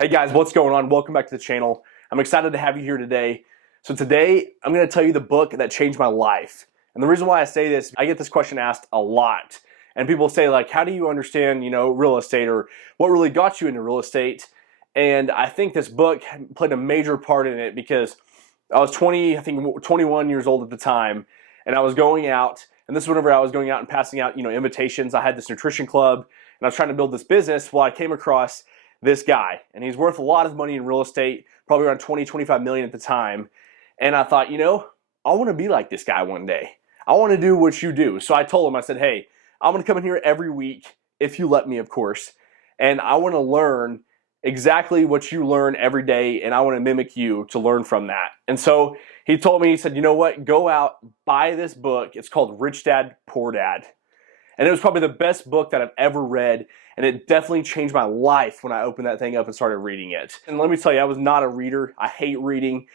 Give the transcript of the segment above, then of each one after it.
Hey guys, what's going on? Welcome back to the channel. I'm excited to have you here today. So today, I'm going to tell you the book that changed my life. And the reason why I say this, I get this question asked a lot. And people say like, how do you understand, real estate, or what really got you into real estate? And I think this book played a major part in it because I was 21 years old at the time, and I was going out, and this is whenever I was going out and passing out, invitations. I had this nutrition club, and I was trying to build this business. Well, I came across this guy, and he's worth a lot of money in real estate, probably around 25 million at the time. And I thought, I want to be like this guy one day. I want to do what you do. So I told him, I said, hey, I'm going to come in here every week, if you let me, of course, and I want to learn exactly what you learn every day, and I want to mimic you to learn from that. And so he told me, he said, you know what, go out, buy this book. It's called Rich Dad, Poor Dad. And it was probably the best book that I've ever read, and it definitely changed my life when I opened that thing up and started reading it. And let me tell you, I was not a reader. I hate reading.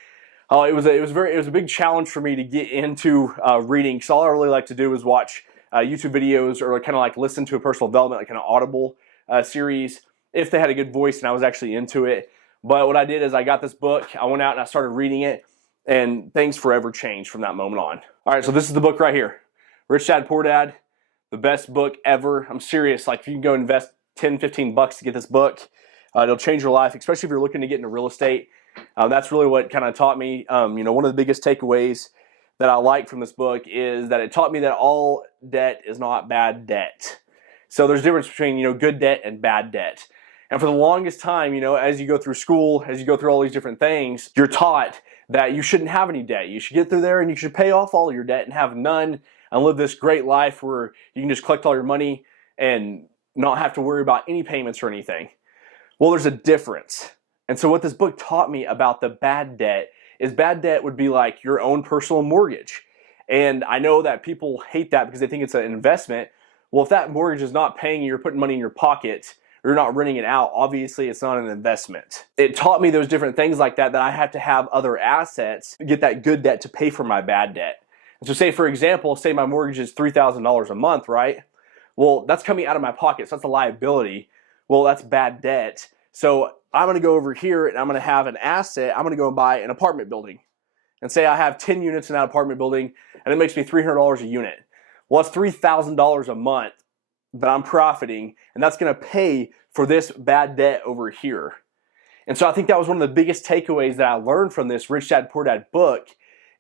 It was a big challenge for me to get into reading, because all I really like to do is watch YouTube videos, or kind of like listen to a personal development, like an Audible series, if they had a good voice and I was actually into it. But what I did is I got this book, I went out and I started reading it, and things forever changed from that moment on. All right, so this is the book right here, Rich Dad, Poor Dad. The best book ever. I'm serious. Like, if you can go invest 10, 15 bucks to get this book, it'll change your life, especially if you're looking to get into real estate. That's really what kind of taught me. One of the biggest takeaways that I like from this book is that it taught me that all debt is not bad debt. So there's a difference between, good debt and bad debt. And for the longest time, as you go through school, as you go through all these different things, you're taught that you shouldn't have any debt. You should get through there and you should pay off all your debt and have none, and live this great life where you can just collect all your money and not have to worry about any payments or anything. Well, there's a difference. And so what this book taught me about the bad debt is bad debt would be like your own personal mortgage. And I know that people hate that because they think it's an investment. Well, if that mortgage is not paying you, you're putting money in your pocket, or you're not renting it out, obviously it's not an investment. It taught me those different things like that I have to have other assets to get that good debt to pay for my bad debt. So say, for example, say my mortgage is $3,000 a month, right? Well, that's coming out of my pocket, so that's a liability. Well, that's bad debt. So I'm going to go over here and I'm going to have an asset. I'm going to go and buy an apartment building. And say I have 10 units in that apartment building, and it makes me $300 a unit. Well, that's $3,000 a month that I'm profiting, and that's going to pay for this bad debt over here. And so I think that was one of the biggest takeaways that I learned from this Rich Dad, Poor Dad book,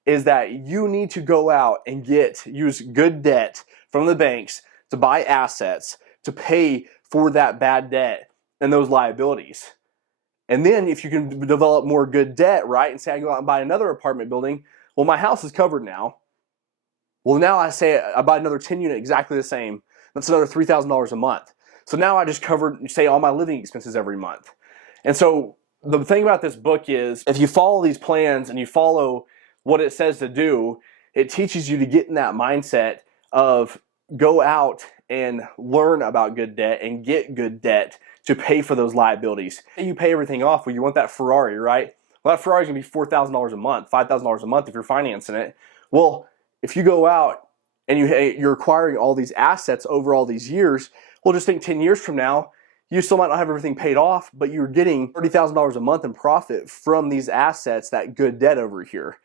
is that you need to go out and use good debt from the banks to buy assets to pay for that bad debt and those liabilities. And then if you can develop more good debt, right, and say I go out and buy another apartment building, well, my house is covered now. Well, now I say I buy another 10 unit exactly the same. That's another $3,000 a month. So now I just covered, say, all my living expenses every month. And so the thing about this book is, if you follow these plans and you follow what it says to do, it teaches you to get in that mindset of go out and learn about good debt and get good debt to pay for those liabilities. You pay everything off. Well, you want that Ferrari, right? Well, that Ferrari is going to be $4,000 a month, $5,000 a month if you're financing it. Well, if you go out and you're acquiring all these assets over all these years, well, just think 10 years from now, you still might not have everything paid off, but you're getting $30,000 a month in profit from these assets, that good debt over here.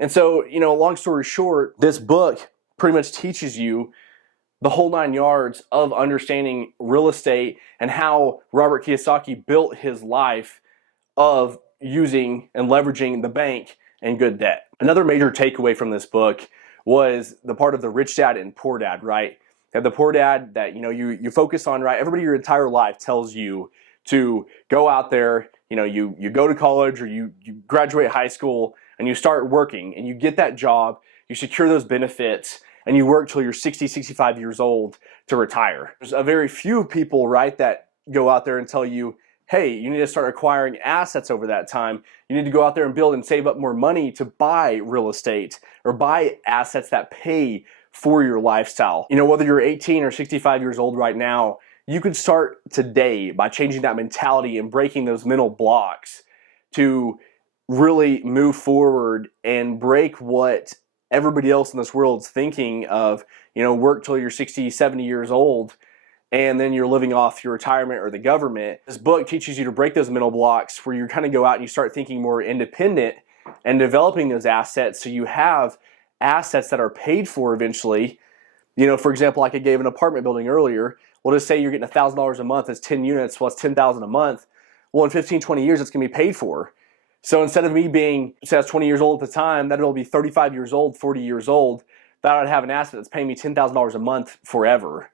And so, long story short, this book pretty much teaches you the whole 9 yards of understanding real estate and how Robert Kiyosaki built his life of using and leveraging the bank and good debt. Another major takeaway from this book was the part of the Rich Dad and Poor Dad, right? That the Poor Dad that you focus on, right? Everybody your entire life tells you to go out there, you go to college, or you graduate high school and you start working and you get that job, you secure those benefits, and you work till you're 60, 65 years old to retire. There's a very few people, right, that go out there and tell you, hey, you need to start acquiring assets over that time. You need to go out there and build and save up more money to buy real estate or buy assets that pay for your lifestyle. Whether you're 18 or 65 years old right now, you could start today by changing that mentality and breaking those mental blocks to really move forward and break what everybody else in this world's thinking of, work till you're 60, 70 years old and then you're living off your retirement or the government. This book teaches you to break those mental blocks where you kind of go out and you start thinking more independent and developing those assets so you have assets that are paid for eventually. You know, for example, like I gave an apartment building earlier. We'll just say you're getting $1,000 a month, that's 10 units, well, it's $10,000 a month. Well, in 15, 20 years, it's gonna be paid for. So instead of me being, say I was 20 years old at the time, that'll be 35 years old, 40 years old, that I'd have an asset that's paying me $10,000 a month forever.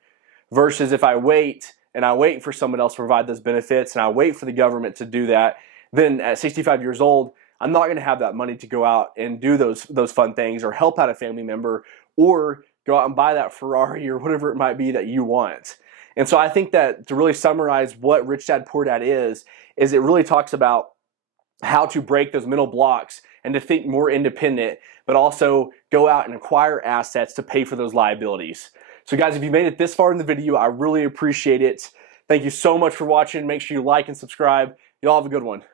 Versus if I wait and I wait for someone else to provide those benefits and I wait for the government to do that, then at 65 years old, I'm not gonna have that money to go out and do those fun things or help out a family member or go out and buy that Ferrari or whatever it might be that you want. And so I think that to really summarize what Rich Dad Poor Dad is it really talks about how to break those mental blocks and to think more independent, but also go out and acquire assets to pay for those liabilities. So guys, if you made it this far in the video, I really appreciate it. Thank you so much for watching. Make sure you like and subscribe. Y'all have a good one.